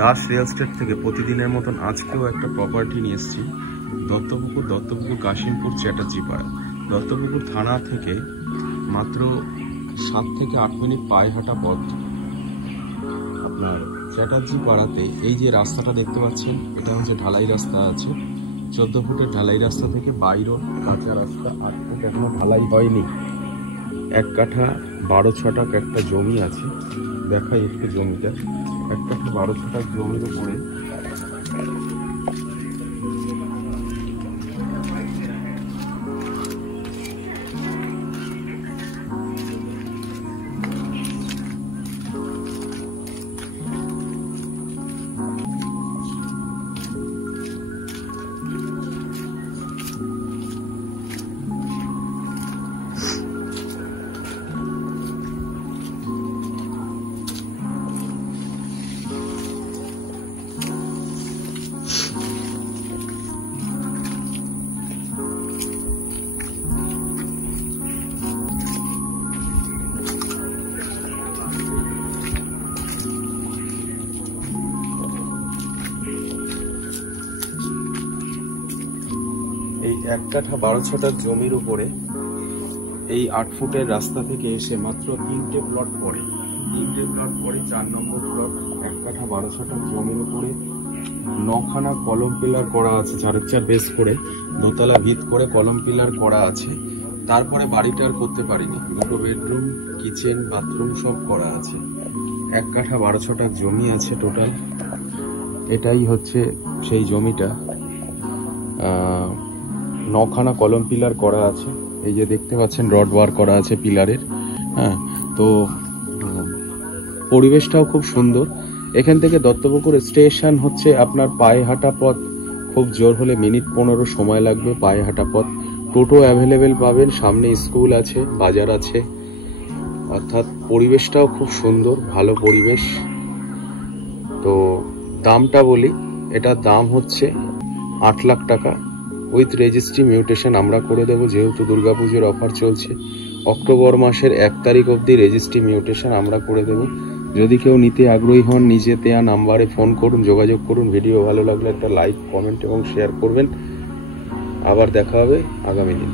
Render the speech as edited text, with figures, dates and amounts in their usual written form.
Das real estate থেকে প্রতিদিনের মতন আজকেও একটা প্রপার্টি নিয়ে এসেছি। দত্তপুকুর কাশিমপুর চ্যাটার্জি পাড়া। দত্তপুকুর থানা থেকে মাত্র 7 থেকে 8 মিনিট পায়ে হাঁটা পথ। আপনার চ্যাটার্জি পাড়াতে এই যে রাস্তাটা দেখতে পাচ্ছেন, এটা হচ্ছে ঢালাই রাস্তা আছে। 14 ফুটের ঢালাই রাস্তা থেকে বাইরোড কাঁচা রাস্তা 8 ফুট এখনো ঢালাই হয়নি। 1 কাঠা 12 ছটাক একটা জমি আছে, দেখাই একটু জমিটা। 1 কাঠা 12 ছটাক জমির উপরে এই 1 কাঠা 12 ছটাক জমির উপরে এই 8 ফুটের রাস্তা থেকে এসে মাত্র 3টে প্লট পড়ে। 4 নম্বর প্লট। 1 কাঠা 12 ছটাক জমির উপরে 9খানা কলম পিলার করা আছে, 4x4 বেস করে, দোতলা ভিত করে কলম পিলার করা আছে। তারপরে বাড়িটা আর করতে পারিনি। 2টো বেডরুম, কিচেন, বাথরুম সব করা আছে। 1 কাঠা 12 ছটাক জমি আছে টোটাল। এটাই হচ্ছে সেই জমিটা। 9খানা কলম পিলার করা আছে। এই যে দেখতে পাচ্ছেন রড ওয়ার করা আছে পিলারের। হ্যাঁ, তো পরিবেশটাও খুব সুন্দর। এখান থেকে দত্তপুকুর স্টেশন হচ্ছে আপনার পায়ে হাঁটা পথ। খুব জোর হলে মিনিট 15 সময় লাগবে পায়ে হাঁটা পথ। টোটো অ্যাভেলেবেল পাবেন, সামনে স্কুল আছে, বাজার আছে, অর্থাৎ পরিবেশটাও খুব সুন্দর, ভালো পরিবেশ। তো দামটা বলি, এটার দাম হচ্ছে 8 লাখ টাকা। উইথ রেজিস্ট্রি মিউটেশন আমরা করে দেবো, যেহেতু দুর্গাপুজোর অফার চলছে। অক্টোবর মাসের 1 তারিখ অবধি রেজিস্ট্রি মিউটেশন আমরা করে দেবো। যদি কেউ নিতে আগ্রহী হন, নিজে দেওয়া নাম্বারে ফোন করুন, যোগাযোগ করুন। ভিডিও ভালো লাগলে একটা লাইক, কমেন্ট এবং শেয়ার করবেন। আবার দেখা হবে আগামী দিন।